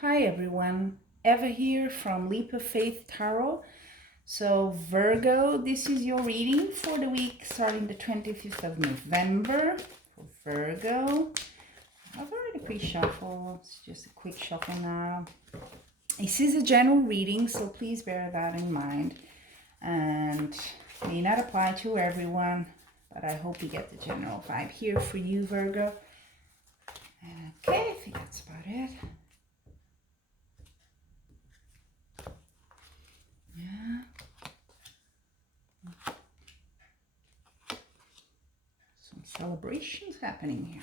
Hi everyone, Eva here from Leap of Faith Tarot. So Virgo, this is your reading for the week starting the 25th of November for Virgo. I've already pre-shuffled, it's just a quick shuffle now. This is a general reading, so please bear that in mind. And may not apply to everyone, but I hope you get the general vibe here for you, Virgo. Okay, I think that's about it. Yeah. Some celebrations happening here.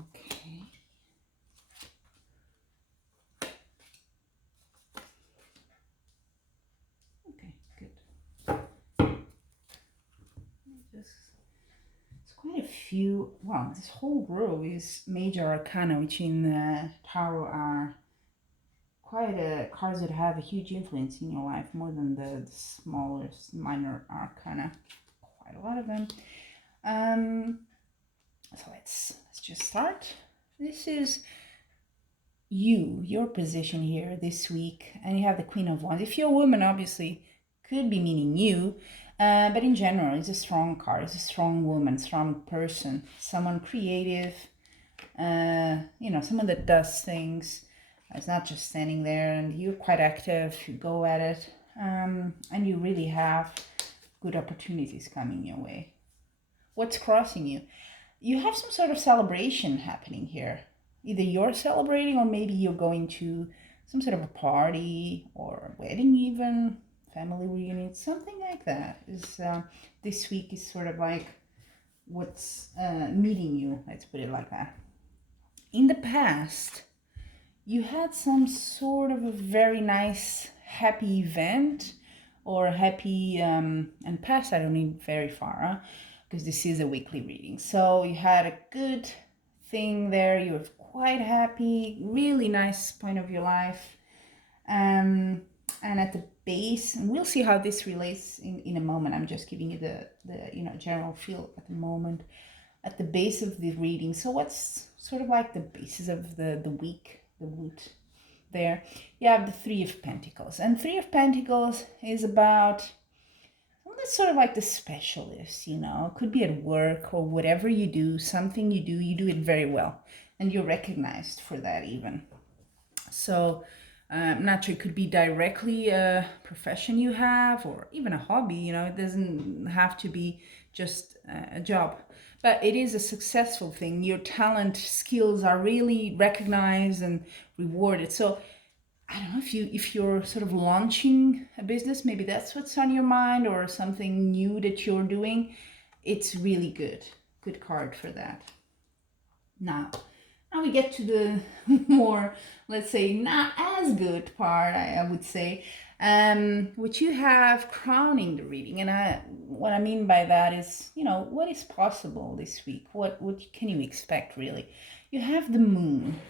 Okay. Okay, good. Just, it's quite a few. Wow, this whole row is major arcana, which in tarot are quite cards that have a huge influence in your life, more than the smaller, minor arcana. Quite a lot of them. So let's just start. This is your position here this week, and you have the Queen of Wands. If you're a woman, obviously could be meaning you, but in general it's a strong card. It's a strong woman, strong person, someone creative, someone that does things. It's not just standing there, and you're quite active, you go at it, and you really have good opportunities coming your way. What's crossing you? You have some sort of celebration happening here. Either you're celebrating, or maybe you're going to some sort of a party or a wedding, even family reunion, something like that. Is this week is sort of like what's meeting you, let's put it like that. In the past, you had some sort of a very nice happy event, or happy and past, I don't need very far, because this is a weekly reading. So you had a good thing there, you were quite happy, really nice point of your life, and at the base, and we'll see how this relates in a moment. I'm just giving you the general feel at the moment, at the base of the reading. So what's sort of like the basis of the week, the root there? You have the Three of Pentacles, and Three of Pentacles is about, well, that's sort of like the specialist, could be at work or whatever you do, something you do it very well, and you're recognized for that even. So I'm not sure, it could be directly a profession you have, or even a hobby, it doesn't have to be just a job, but it is a successful thing. Your talent, skills are really recognized and rewarded. So I don't know, if you're sort of launching a business, maybe that's what's on your mind, or something new that you're doing. It's really good card for that. Now we get to the more, let's say, not as good part, I would say, which you have crowning the reading. And what I mean by that is, what is possible this week? What can you expect, really? You have the moon.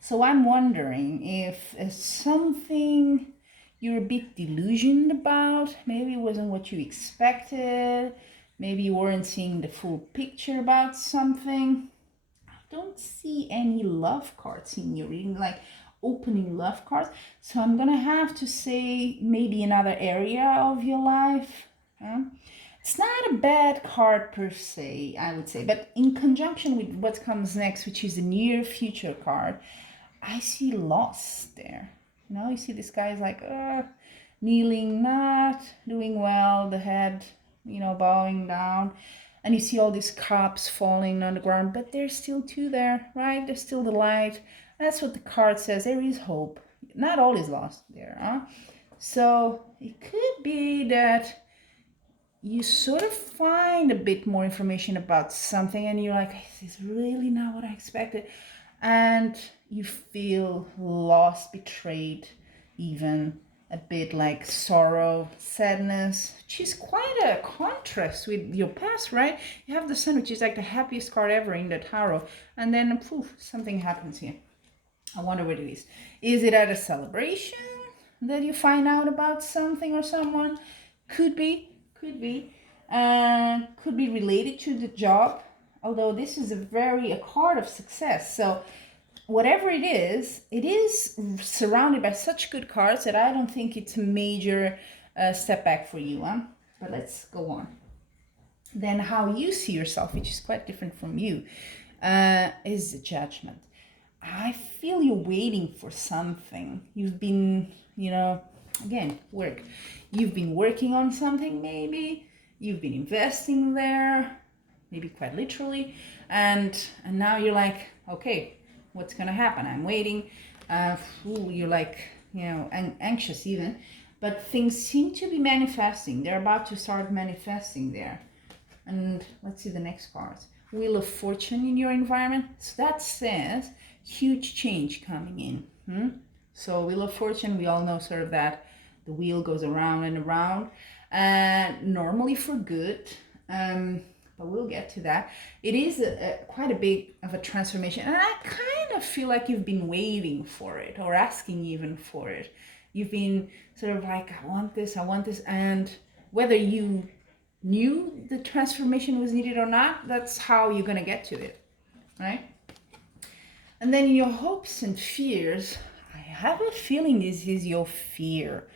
So I'm wondering if something you're a bit delusioned about, maybe it wasn't what you expected, maybe you weren't seeing the full picture about something. I don't see any love cards in your reading, like opening love cards. So I'm gonna have to say maybe another area of your life. It's not a bad card per se, I would say, but in conjunction with what comes next, which is the near future card, I see loss there. You see this guy's like kneeling, not doing well, the head, bowing down. And you see all these cups falling on the ground, but there's still two there, right? There's still the light. That's what the card says. There is hope. Not all is lost there, huh? So it could be that you sort of find a bit more information about something, and you're like, this is really not what I expected. And you feel lost, betrayed, even a bit like sorrow, sadness, which is quite a contrast with your past, right? You have the Sun, which is like the happiest card ever in the tarot, and then poof, something happens here. I wonder what it is. Is it at a celebration that you find out about something or someone? Could be. Could be related to the job, although this is a card of success. So whatever it is surrounded by such good cards that I don't think it's a major step back for you. But let's go on. Then how you see yourself, which is quite different from you, is the Judgment. I feel you're waiting for something. You've been, again, work. You've been working on something maybe. You've been investing there, maybe quite literally. And now you're like, okay, what's going to happen? I'm waiting. You're like, anxious even. But things seem to be manifesting. They're about to start manifesting there. And let's see the next cards. Wheel of Fortune in your environment. So that says huge change coming in. So Wheel of Fortune, we all know sort of that the wheel goes around and around, normally for good, but we'll get to that. It is quite a big of a transformation, and I kind of feel like you've been waiting for it, or asking even for it. You've been sort of like, I want this, and whether you knew the transformation was needed or not, that's how you're going to get to it, right? And then in your hopes and fears, I have a feeling this is your fear.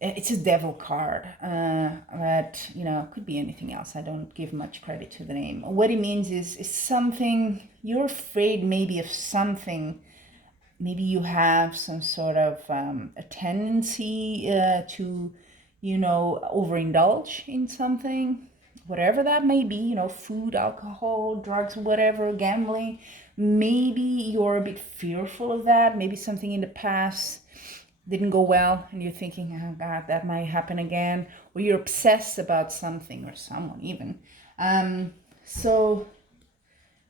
It's a devil card, but could be anything else. I don't give much credit to the name. What it means is something you're afraid maybe of something. Maybe you have some sort of a tendency to, overindulge in something, whatever that may be, food, alcohol, drugs, whatever, gambling. Maybe you're a bit fearful of that. Maybe something in the past didn't go well and you're thinking, oh God, that might happen again. Or you're obsessed about something or someone even. So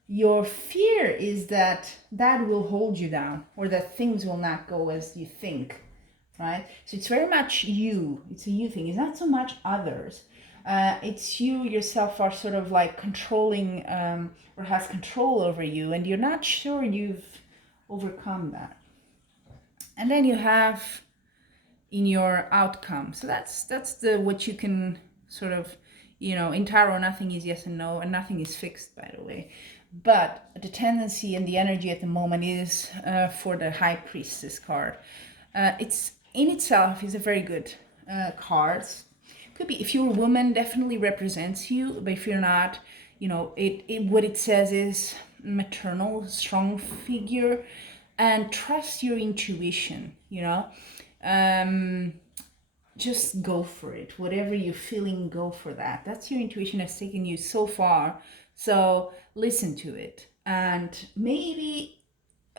your fear is that will hold you down, or that things will not go as you think, right? So it's very much you. It's a you thing. It's not so much others. It's you yourself are sort of like controlling or has control over you, and you're not sure you've overcome that. And then you have in your outcome. So that's the what you can sort of, in tarot, nothing is yes and no, and nothing is fixed, by the way. But the tendency and the energy at the moment is for the High Priestess card. It's in itself is a very good card. Could be, if you're a woman, definitely represents you, but if you're not, it what it says is maternal, strong figure, and trust your intuition. Just go for it. Whatever you're feeling, go for that. That's your intuition has taken you so far. So listen to it. And maybe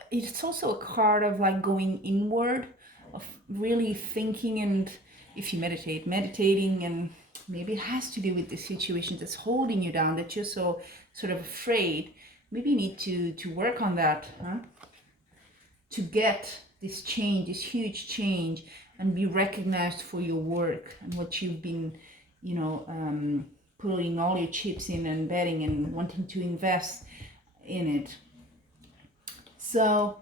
it's also a card of like going inward, of really thinking, and if you meditating, and maybe it has to do with the situation that's holding you down, that you're so sort of afraid. Maybe you need to work on that, to get this change, this huge change, and be recognized for your work and what you've been, putting all your chips in and betting and wanting to invest in it. So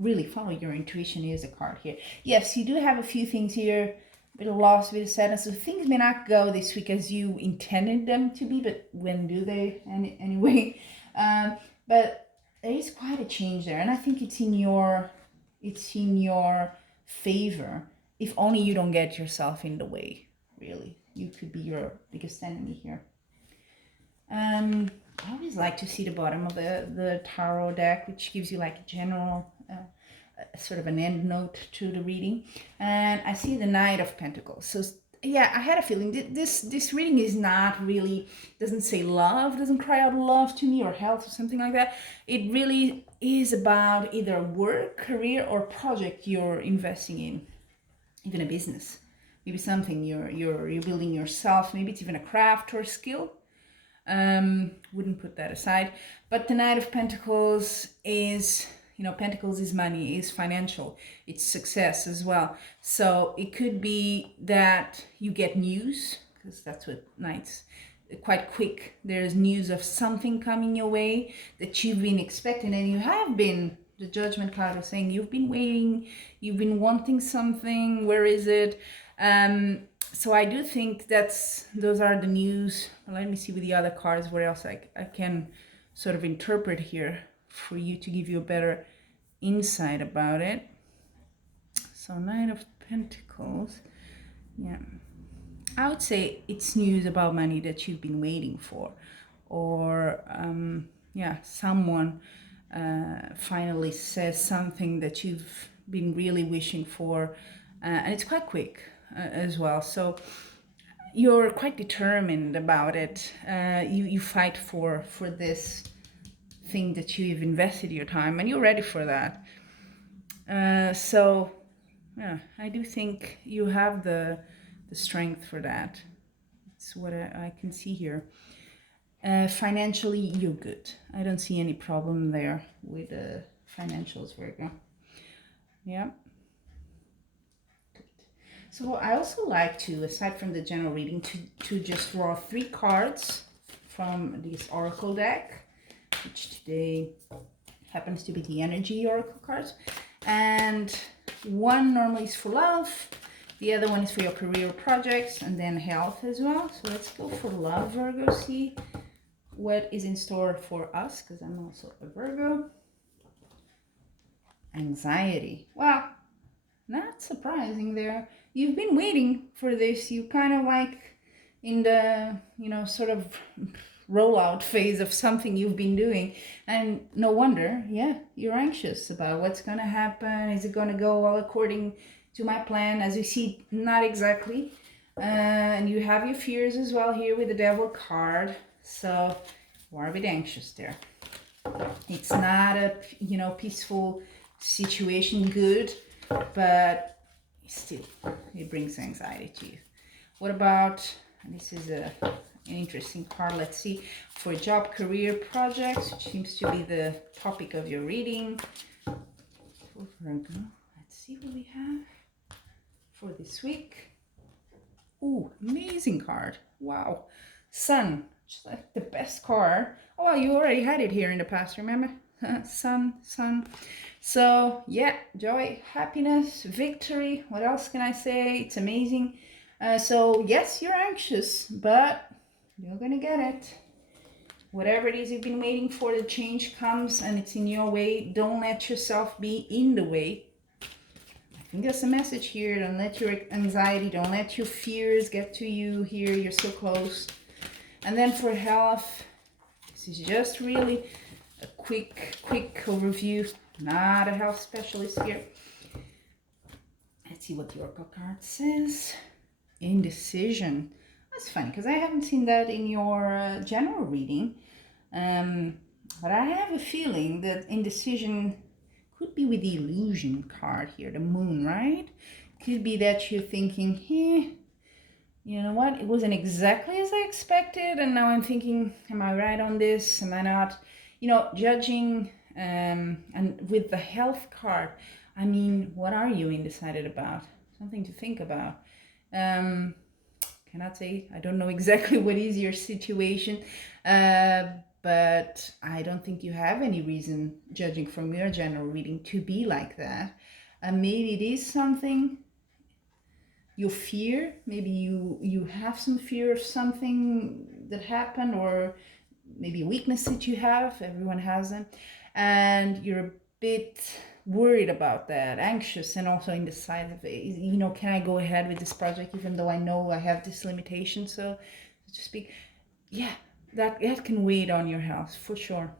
really follow your intuition is a card here. Yes, you do have a few things here, a bit of loss, a bit of sadness. So things may not go this week as you intended them to be, but when do they anyway? But there is quite a change there, and I think it's in your favor, if only you don't get yourself in the way. Really, you could be your biggest enemy here. I always like to see the bottom of the tarot deck, which gives you like a general sort of an end note to the reading, and I see the Knight of Pentacles. So yeah, I had a feeling this reading is not really, doesn't say love, doesn't cry out love to me, or health or something like that. It really is about either work, career, or project you're investing in, even a business, maybe something you're building yourself. Maybe it's even a craft or a skill. Wouldn't put that aside. But the Knight of Pentacles is, Pentacles is money, is financial, it's success as well. So it could be that you get news, because that's what Knights, quite quick. There's news of something coming your way that you've been expecting, and you have been. The Judgment card is saying you've been waiting, you've been wanting something. Where is it? So I do think those are the news. Let me see with the other cards where else I can sort of interpret here. for you to give you a better insight about it. So Knight of Pentacles, yeah. I would say it's news about money that you've been waiting for, or someone finally says something that you've been really wishing for, and it's quite quick as well. So you're quite determined about it. You fight for this thing that you've invested your time, and you're ready for that. So yeah, I do think you have the strength for that. It's what I can see here. Financially, you're good. I don't see any problem there with financials, Virgo. Yeah. Good. So I also like to, aside from the general reading, to just draw 3 cards from this oracle deck, which today happens to be the energy oracle cards. And one normally is for love, the other one is for your career projects, and then health as well. So let's go for love, Virgo, see what is in store for us, because I'm also a Virgo. Anxiety. Well, not surprising there. You've been waiting for this. You kind of like in the, sort of rollout phase of something you've been doing, and no wonder, yeah, you're anxious about what's going to happen. Is it going to go all according to my plan? As you see, not exactly. And you have your fears as well here with the Devil card, so you are a bit anxious there. It's not a peaceful situation, good, but still it brings anxiety to you. What about, this is an interesting card, let's see, for job, career, projects, which seems to be the topic of your reading. For Virgo, let's see what we have for this week. Ooh, amazing card. Wow. Sun, just like the best card. Oh, well, you already had it here in the past, remember? Sun. So yeah, joy, happiness, victory. What else can I say? It's amazing. So yes, you're anxious, but you're gonna get it. Whatever it is you've been waiting for, the change comes and it's in your way. Don't let yourself be in the way. I think that's the message here. Don't let your anxiety, don't let your fears get to you here. You're so close. And then for health, this is just really a quick overview. Not a health specialist here. Let's see what the oracle card says. Indecision. That's funny because I haven't seen that in your general reading. But I have a feeling that indecision could be with the illusion card here, the moon, right? Could be that you're thinking, you know what, it wasn't exactly as I expected, and now I'm thinking, am I right on this? Am I not? Judging, and with the health card, I mean, what are you undecided about? Something to think about. Cannot say, I don't know exactly what is your situation, but I don't think you have any reason, judging from your general reading, to be like that. Maybe it is something you fear. Maybe you have some fear of something that happened, or maybe a weakness that you have. Everyone has them, and you're a bit worried about that, anxious, and also indecisive. Can I go ahead with this project even though I know I have this limitation, so to speak? Yeah, that can weigh on your health for sure.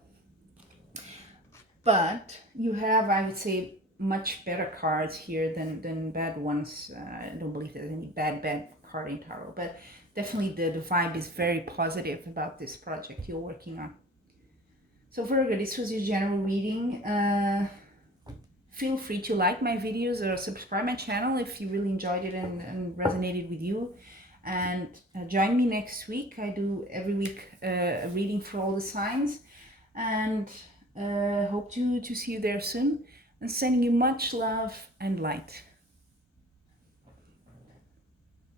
But you have, I would say, much better cards here than bad ones. I don't believe there's any bad card in tarot, but definitely the vibe is very positive about this project you're working on. So Virgo, this was your general reading. Feel free to like my videos or subscribe my channel if you really enjoyed it and resonated with you. And join me next week. I do every week a reading for all the signs. And hope to see you there soon. And sending you much love and light.